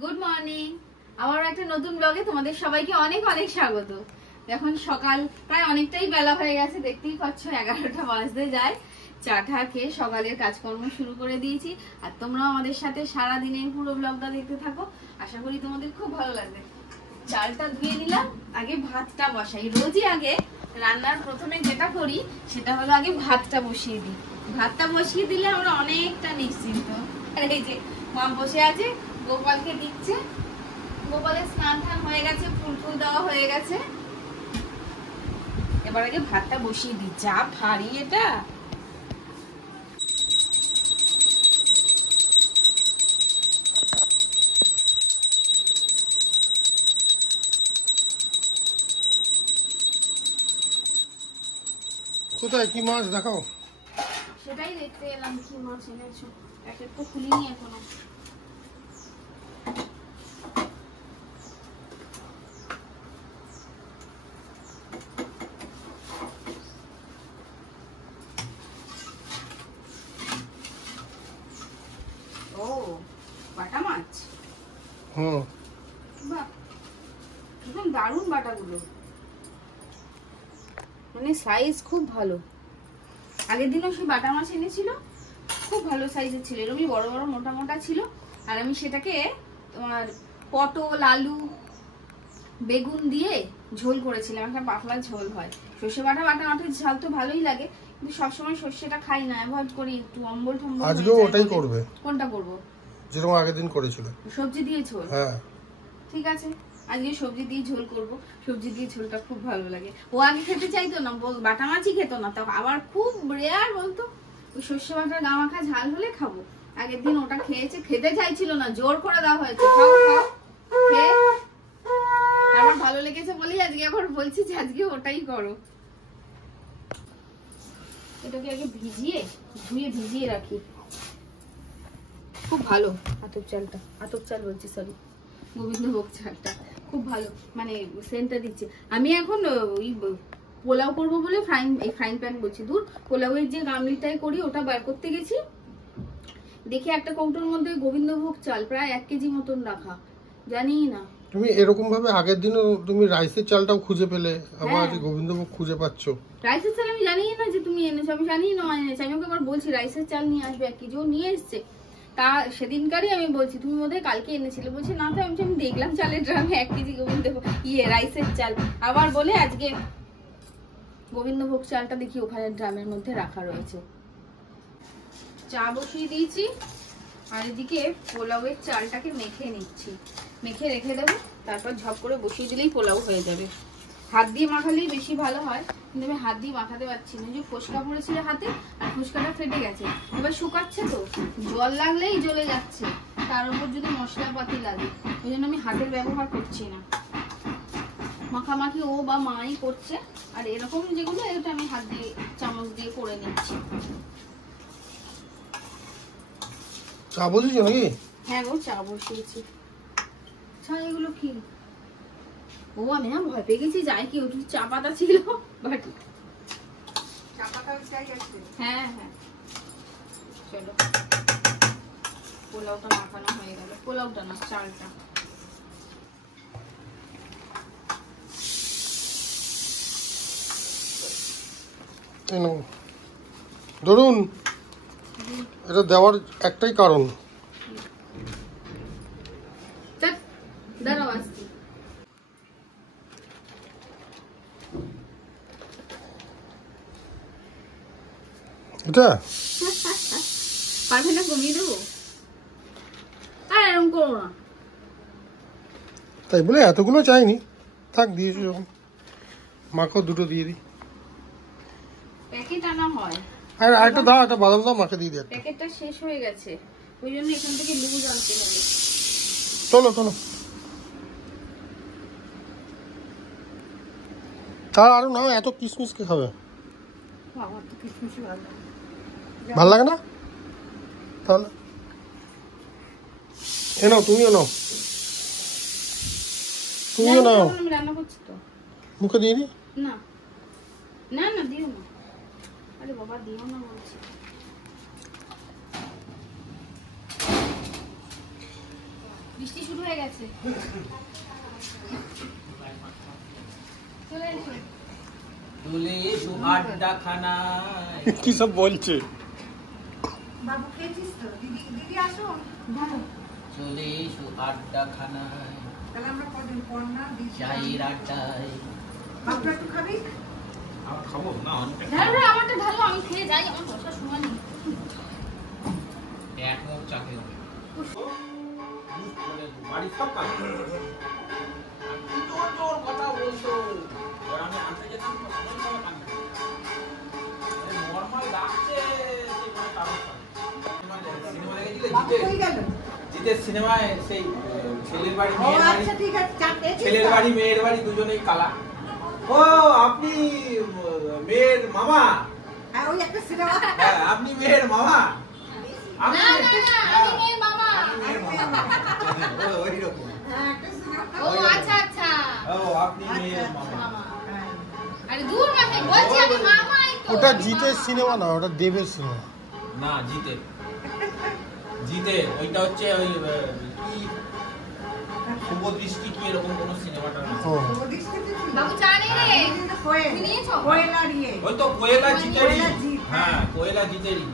Good morning. আমার একটা নতুন ব্লগে তোমাদের সবাইকে অনেক অনেক স্বাগত। এখন সকাল প্রায় অনেকটাই বেলা হয়ে গেছে, দেখতেই পাচ্ছ 11টা বাজতে যায়। চাটা খেয়ে সকালের কাজকর্ম শুরু করে দিয়েছি। আর তোমরাও আমাদের সাথে সারা দিনের পুরো ব্লগটা দেখতে থাকো, আশা করি তোমাদের খুব ভালো লাগবে। চালটা ধুয়ে নিলাম, আগে ভাতটা বসাই। রোজই আগে রান্নার প্রথমে যেটা করি সেটা হলো আগে ভাতটা বসিয়ে দিই। ভাতটা বসিয়ে দিলে আমরা অনেকটা নিশ্চিন্ত। আর এই যে মা বসে আছে, গোপালকে দিচ্ছে। গোপালের স্নান টান হয়ে গেছে, ফুল ফুল দেওয়া হয়ে গেছে। এবার আগে ভাতটা বসিয়ে দিই। যা ভারী এটা। কোথায় কি মাছ দেখাও? সেটাই দেখতে এলাম, কি মাছ এনেছো। প্যাকেট তো খুলিনি এখনো। ও বাটা মাছ। বাহ, একদম দারুণ বাটাগুলো, মানে সাইজ খুব ভালো। আগের দিনও সে বাটা মাছ এনেছিল, খুব ভালো সাইজের ছিল, এরকমই বড় বড় মোটা মোটা ছিল। আর আমি সেটাকে তোমার পটল, আলু, বেগুন দিয়ে ঝোল করেছিলাম। একটা পাতলা ঝোল হয়। সর্ষে বাটা মাছের ঝাল তো ভালোই লাগে, কিন্তু সবসময় সর্ষেটা খাই না, অ্যাভয়েড করি একটু। অম্বল টম্বল। আজকেও ওটাই করবে? কোনটা করব? যেরকম আগের দিন করেছিল, সবজি দিয়ে ঝোল। হ্যাঁ ঠিক আছে, আজকে সবজি দিয়ে ঝোল করব। সবজি দিয়ে ঝোলটা খুব ভালো লাগে। ও আগে খেতে চাইতো না, বাটা মাছই খেত না, তাও আবার খুব রেয়ার বলতো ওই সর্ষে বাটার গামাখা ঝাল হলে খাবো। আগের দিন ওটা খেয়েছে, খেতে চাইছিল না, জোর করে দেওয়া হয়েছে, খাও খাও খেয়ে আমার ভালো লেগেছে বলেই আজকে আবার বলছি যে আজকে ওটাই করো। এটাকে আগে ধুয়ে ভিজিয়ে রাখি। খুব ভালো আতপ চালটা, আতপ চাল বলছি সরি, গোবিন্দভোগ চালটা খুব ভালো, মানে সেন্টটা দিচ্ছে। আমি এখন ওই পোলাও করবো বলে ফ্রাইং প্যান বলছি, দূর, পোলাওয়ের যে গামলিটাই করি ওটা বার করতে গেছি, দেখি একটা কৌটোর মধ্যে গোবিন্দভোগ চাল প্রায় 1 কেজি মতন রাখা। জানি না তুমি এরকম ভাবে আগের দিনও তুমি রাইসের চালটাও খুঁজে পেলে, আবার আজ গোবিন্দভোগ খুঁজে পাচ্ছ। রাইসের চাল আমি জানি না যে তুমি এনেছো, আমি জানি না এনেছো। আমি ওকে একবার বলছি রাইসের চাল নিয়ে আসবে 1 কেজি, ও নিয়ে এসছে। তা সেদিনকারই আমি বলছি তুমি বোধহয় কালকে এনেছিলে, বলছি না তো। আমি দেখলাম চালের ড্রামে 1 কেজি গোবিন্দভোগ রাইসের চাল, আবার বলে আজকে গোবিন্দভোগ চালটা দেখি ওখানে ড্রামের মধ্যে রাখা রয়েছে। চা বসিয়ে দিয়েছি, আর এদিকে পোলাওয়ের চালটাকে মেখে নিচ্ছি। মেখে রেখে দেবো, তারপর ঝপ করে বসিয়ে দিলেই পোলাও হয়ে যাবে। হাত দিয়ে মাখালেই বেশি ভালো হয়, কিন্তু আমি হাত দিয়ে মাখাতে পারছি না। যে ফোসকা পড়েছিল হাতে, আর ফোসকাটা ফেটে গেছে। এবার শুকাচ্ছে তো, জল লাগলেই জ্বলে যাচ্ছে, তার উপর যদি মশলাপাতি লাগে, ওই জন্য আমি হাতের ব্যবহার করছি না। মাখামাখি ও বা মাই করছে, আর এরকম যেগুলো এটা আমি হাত দিয়ে চামচ দিয়ে করে নিচ্ছি। চা বসিয়েছো নাকি? হ্যাঁ গো, চা বসিয়েছি। চা এগুলো কি? ও আমি না ভয় পেয়ে গেছি, যাই কি ওটু চা পাতা ছিল, বাট চা পাতা চাই আছে। হ্যাঁ হ্যাঁ, চলো পোলাওটা মাখানো হয়ে গেল। পোলাওটা না, চালটা। ধরুন, এটা দেওয়ার একটাই কারণ, দাঁড়াও আসছি। এটা পারবে না, কমিয়ে দেবো। আর এরকম করো না। তাই বলে এতগুলো চাইনি, থাক দিয়েছো যখন, মাখো দুটো দিয়ে দিই। প্যাকেট আনা হয়। আর একটা দাও, একটা বাদাম দাও, মাকে দিয়ে দিই। প্যাকেটটা শেষ হয়ে গেছে, ওই জন্য এখান থেকে লুজ আনতে হবে। চলো চলো, তার আরো নাও। এত কিশমিশ কে খাবে? আমার তো কিশমিশ ভালো লাগে। ভাল লাগে না? তাহলে এ নাও, তুমিও নাও, তুমিও নাও। আমি রান্না করছি তো। মুখে দিয়ে দিই। না না না, দিও না। আরে বাবা, দিও না বলছি। বৃষ্টি শুরু হয়ে গেছে, চলে এসো। চলে এসো আড্ডা খানায়। কি সব বলছে? বাবু খেয়েছিস তো? দিদি আসো। চলে এসো আড্ডা খানায়, তাহলে আমরা কদিন পর না চায়ের আড্ডায়। বাবু একটু খাবি? খাবো না, ঢালো, আমারটা ঢালো, আমি খেয়ে যাই, আমার বসার সময় নেই। এক মুখ চা খেয়ে বাড়ি সব কাজ জোর কথা বলছো। আমি আনতে যেতাম নর্মাল ডাকছে, সিনেমা দেখেছিলে জিতের সিনেমায় সেই ছেলের বাড়ি মেয়ের বাড়ি, আচ্ছা ঠিক আছে, চা খেয়েছিস? ছেলের বাড়ি মেয়ের বাড়ি দুজনেই কালা। ও আপনি মেয়ের মামা? হ্যাঁ, ওই একটা সিনেমা। হ্যাঁ আপনি মেয়ের মামা? না না না, আমি মেয়ের মামা। ওইরকম। হ্যাঁ, একটা সিনেমা। ও আচ্ছা আচ্ছা, ও আপনি মেয়ের মামা। মামা। আরে দূর মাকে বলছি আমি মামাই তো। ওটা জিতের সিনেমা না, ওটা দেবের সিনেমা। না জিতে জিতে ওইটা হচ্ছে ওই কি শুভ দৃষ্টি কি এরকম কোন সিনেমাটা না। ও ওদিক থেকে ছিল। বাবু চা নেই রে, দিদি তো কোয়েল। তুমি নিয়েছো? কোয়েলার ইয়ে। ওই তো কোয়েলা জিতেরই। কোয়েলা জিত, হ্যাঁ কোয়েলা জিতেরই,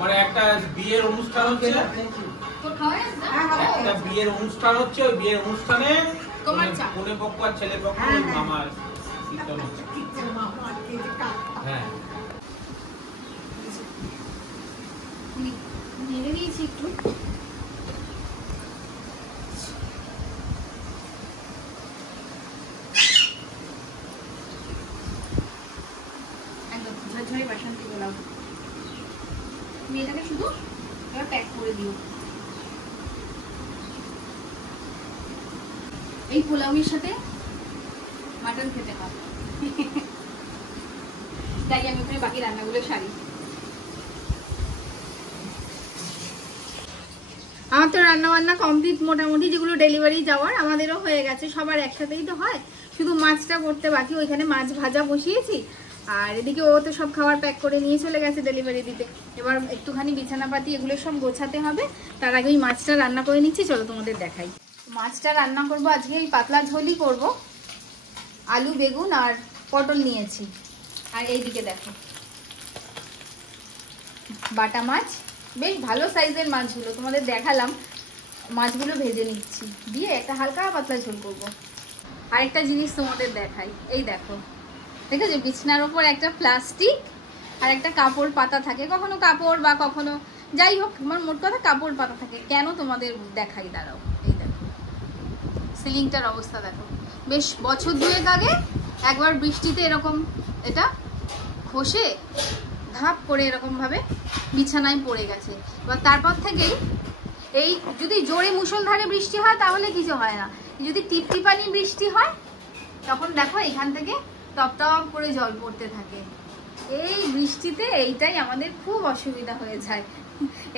মানে একটা বিয়ের অনুষ্ঠান হচ্ছে, তোর খাওয়া আছে না? হ্যাঁ, হ্যাঁ, একটা বিয়ের অনুষ্ঠান হচ্ছে, ওই বিয়ের অনুষ্ঠানে তোমার চা। কোনে পক্ষ আর ছেলে পক্ষ হ্যাঁ, ওই হ্যাঁ। মামার কীর্তন হচ্ছে। কিচ্ছু মামা আর কে যে কাকা। হ্যাঁ নেড়ে দিয়েছি একটু। একদম ঝরঝরে বাসন্তী পোলাও। তুমি এটাকে শুধু এবার প্যাক করে দিও। এই পোলাওয়ের সাথে মাটন খেতে হবে, তাই আমি ওখানে বাকি রান্নাগুলো সারি। আমার তো রান্না বান্না কমপ্লিট মোটামুটি, যেগুলো ডেলিভারি যাওয়ার আমাদেরও হয়ে গেছে, সবার একসাথেই তো হয়, শুধু মাছটা করতে বাকি। ওইখানে মাছ ভাজা বসিয়েছি, আর এদিকে ও তো সব খাবার প্যাক করে নিয়ে চলে গেছে ডেলিভারি দিতে। এবার একটুখানি বিছানাপাতি এগুলো সব গোছাতে হবে, তার আগে ওই মাছটা রান্না করে নিচ্ছি, চলো তোমাদের দেখাই। মাছটা রান্না করব আজকে, এই পাতলা ঝোলই করব, আলু বেগুন আর পটল নিয়েছি। আর এইদিকে দেখো বাটা মাছ, বেশ ভালো সাইজের মাছগুলো, তোমাদের দেখালাম। মাছগুলো ভেজে নিচ্ছি, দিয়ে একটা হালকা পাতলা ঝোল করবো। আরেকটা জিনিস তোমাদের দেখাই, এই দেখো, দেখেছো বিছানার ওপর একটা প্লাস্টিক আর একটা কাপড় পাতা থাকে, কখনো কাপড় বা কখনো যাই হোক, আমার মোট কথা কাপড় পাতা থাকে। কেন তোমাদের দেখাই, দাঁড়াও, এই দেখো সিলিংটার অবস্থা দেখো। বেশ বছর দুয়েক আগে একবার বৃষ্টিতে এরকম এটা খসে ধাপ করে এরকম ভাবে বিছানায় পড়ে গেছে। এবার তারপর থেকেই এই যদি জোরে মুষলধারে বৃষ্টি হয় তাহলে কিছু হয় না, যদি টিপটিপানি বৃষ্টি হয় তখন দেখো এখান থেকে টপ টপ করে জল পড়তে থাকে। এই বৃষ্টিতে এইটাই আমাদের খুব অসুবিধা হয়ে যায়,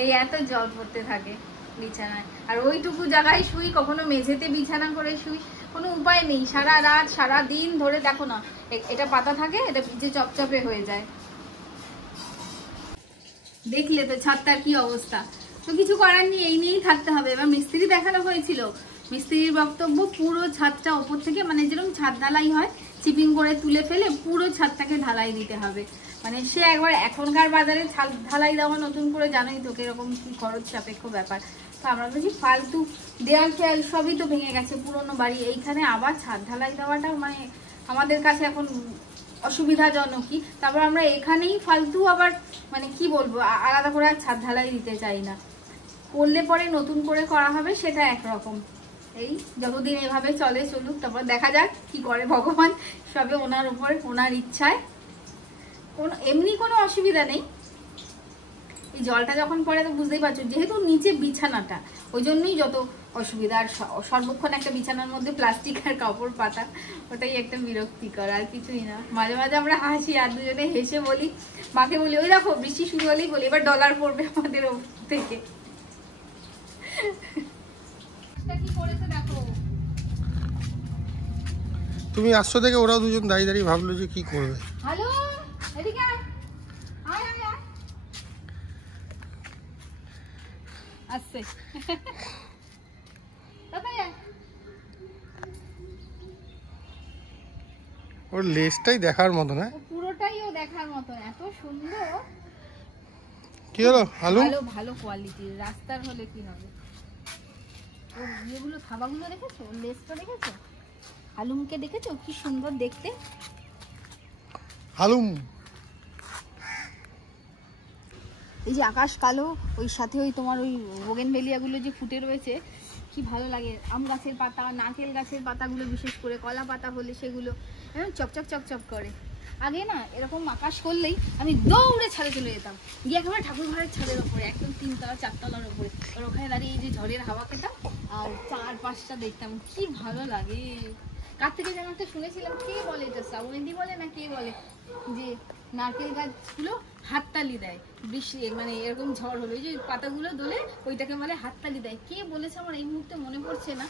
এই এত জল পড়তে থাকে বিছানায়। আর ওইটুকু জায়গায় শুই, কখনো মেঝেতে বিছানা করে শুই, কোনো উপায় নেই। সারা রাত সারা দিন ধরে দেখো না, এটা পাতা থাকে, এটা ভিজে চপচপে হয়ে যায়। দেখলে তো ছাদটার কি অবস্থা, তো কিছু করার নেই, এই নিয়েই থাকতে হবে। এবার মিস্ত্রি দেখানো হয়েছিল, মিস্ত্রির বক্তব্য পুরো ছাদটা ওপর থেকে, মানে যেরকম ছাদ ঢালাই হয় চিপিং করে তুলে ফেলে পুরো ছাদটাকে ঢালাই দিতে হবে। মানে সে একবার এখনকার বাজারে ছাদ ঢালাই দেওয়া নতুন করে জানোই তো কিরকম কি খরচ সাপেক্ষ ব্যাপার। তো আমরা বলছি ফালতু, দেয়াল ফেয়াল সবই তো ভেঙে গেছে, পুরোনো বাড়ি, এইখানে আবার ছাদ ঢালাই দেওয়াটা মানে আমাদের কাছে এখন অসুবিধাজনকই। তারপর আমরা এখানেই ফালতু আবার মানে কি বলবো, আলাদা করে আর ছাদ ঢালাই দিতে চাই না। করলে পরে নতুন করে করা হবে, সেটা একরকম। এই যতদিন এভাবে চলে চলুক, তারপর দেখা যাক কি করে ভগবান, সবে ওনার উপর, ওনার ইচ্ছায়। এমনি কোনো অসুবিধা নেই। এই জলটা যখন পড়ে তো বুঝতেই পারছো, যেহেতু নিচে বিছানাটা, ওই জন্যই যত অসুবিধা। আর সর্বক্ষণ একটা বিছানার মধ্যে প্লাস্টিক আর কাপড় পাতা, ওটাই একটা বিরক্তিকর, আর কিছুই না। মাঝে মাঝে আমরা হাসি, আর দুজনে হেসে বলি, মাকে বলি ওই দেখো বৃষ্টি শুরু হলেই বলি এবার ডলার পড়বে আমাদের ওপর থেকে। কি করেছে দেখো, তুমি আসছো থেকে ওরাও দুজন দাঁড়িয়ে দাঁড়িয়ে ভাবলো যে কি করবে। হ্যালো এদিকে আয়, আয় আয় আয়। আসছে ওর লেজটাই দেখার মতো না? ও পুরোটাই ও দেখার মতো, এত সুন্দর। কি হলো হালুম? ভালো ভালো কোয়ালিটির, রাস্তার হলে কি হবে। ওর ইয়েগুলো থাবাগুলো দেখেছো, ওর লেজটা দেখেছো, হালুমকে দেখেছো কি সুন্দর দেখতে। হালুম এই যে আকাশ কালো, ওই সাথে ওই তোমার ওই বোগেনভেলিয়াগুলো যে ফুটে রয়েছে, কি ভালো লাগে। আম গাছের পাতা, নারকেল গাছের পাতাগুলো, বিশেষ করে কলা পাতা হলে সেগুলো চকচক চকচক করে। আগে না এরকম আকাশ করলেই আমি দৌড়ে ছাদে চলে যেতাম, গিয়ে একেবারে ঠাকুর ঘরের ছাদের ওপরে, একদম 3 তলা 4 তলার ওপরে, আর ওখানে দাঁড়িয়ে এই যে ঝড়ের হাওয়া খেতাম আর 4-5টা দেখতাম, কি ভালো লাগে। কার থেকে যেন একটা শুনেছিলাম, কে বলে এটা, শ্রাবণী বলে না কে বলে, যে নারকেল গাছগুলো হাততালি দেয় বৃষ্টি, মানে এরকম ঝড় হলো, ওই যে পাতাগুলো দোলে ওইটাকে বলে হাততালি দেয়। কে বলেছে আমার এই মুহূর্তে মনে পড়ছে না,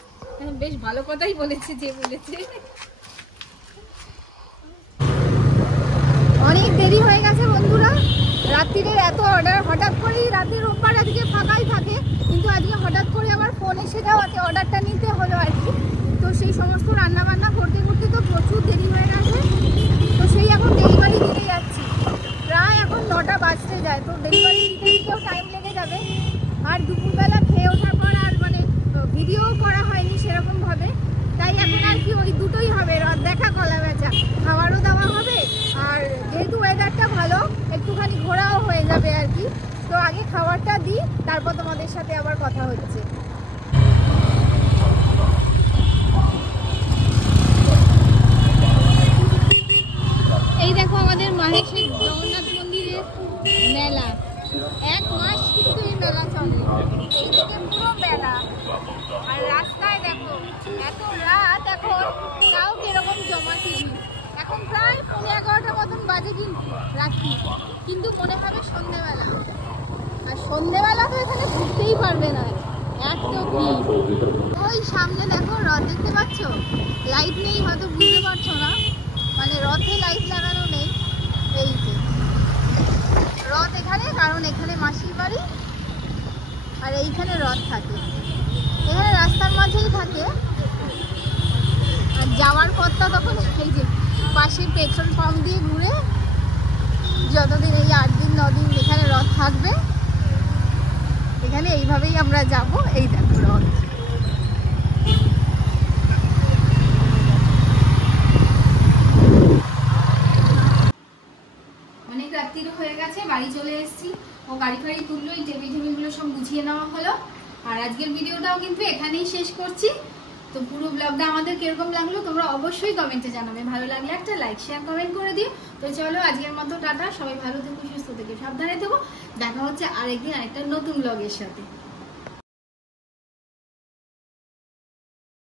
বেশ ভালো কথাই বলেছে যে বলেছে। অনেক দেরি হয়ে গেছে বন্ধুরা, রাত্রিরের এত অর্ডার, হঠাৎ করেই রাতের রোববার আজকে ফাঁকাই থাকে, কিন্তু আজকে হঠাৎ করে আমার ফোন এসে যাওয়াতে অর্ডারটা নিতে হলো আর কি। তো সেই সমস্ত রান্না বান্না করতে করতে তো প্রচুর দেরি হয়ে গেছে, তো সেই এখন ডেলিভারি দিতে যাচ্ছি, প্রায় এখন 9টা বাজতে যায়, তো ডেলিভারি দিতে দিতেও টাইম লেগে যাবে। আর দুপুরবেলা খেয়ে ওঠার পর আর মানে ভিডিও করা হয়নি সেরকমভাবে, তাই এখন আর কি ওই দুটোই হবে, রথ দেখা কলা বেচা, খাবারও দেওয়া হবে, আর যেহেতু ওয়েদারটা ভালো একটুখানি ঘোরাও হয়ে যাবে আর কি। তো আগে খাবারটা দিই, তারপর তোমাদের সাথে আবার কথা হচ্ছে। এই দেখো আমাদের মাহেশের জগন্নাথ মন্দিরের মেলা, 1 মাস কিন্তু এই মেলা চলে, এইদিকে পুরো মেলা। আর রাস্তায় দেখো এত রাত এখন, তাও কিরকম জমাটি, এখন প্রায় 11:30 মতন বাজে কিন্তু রাত্রি, কিন্তু মনে হবে সন্ধ্যেবেলা। আর সন্ধ্যেবেলা তো এখানে ঘুরতেই পারবে না, এত ভিড়। ওই সামনে দেখো রথ দেখতে পাচ্ছ, লাইট নেই হয়তো বুঝতে পারছো না, মানে রথে লাইট লাগানো নেই। এই যে রথ এখানে, কারণ এখানে মাসির বাড়ি, আর এইখানে রথ থাকে, এখানে রাস্তার মাঝেই থাকে। আর যাওয়ার পথটা তখন এই যে পাশের পেট্রোল পাম্প দিয়ে ঘুরে, যতদিন এই 8 দিন 9 দিন এখানে রথ থাকবে, এখানে এইভাবেই আমরা যাব। এই দেখো রথ, অনেক রাত্রির হয়ে গেছে, বাড়ি চলে এসেছি, ও গাড়ি ফাড়ি তুললো, এই টেবিল টেবিলগুলো সব গুছিয়ে নেওয়া হলো। আর আজকের ভিডিওটাও কিন্তু এখানেই শেষ করছি। তো পুরো ব্লগটা আমাদের কিরকম লাগলো তোমরা অবশ্যই কমেন্টে জানাবে, ভালো লাগলে একটা লাইক শেয়ার কমেন্ট করে দিও। তো চলো আজকের মতো টাটা, সবাই ভালো থেকো, সুস্থ থেকো, সাবধানে থেকো, দেখা হচ্ছে আরেকদিন আরেকটা নতুন ব্লগের সাথে।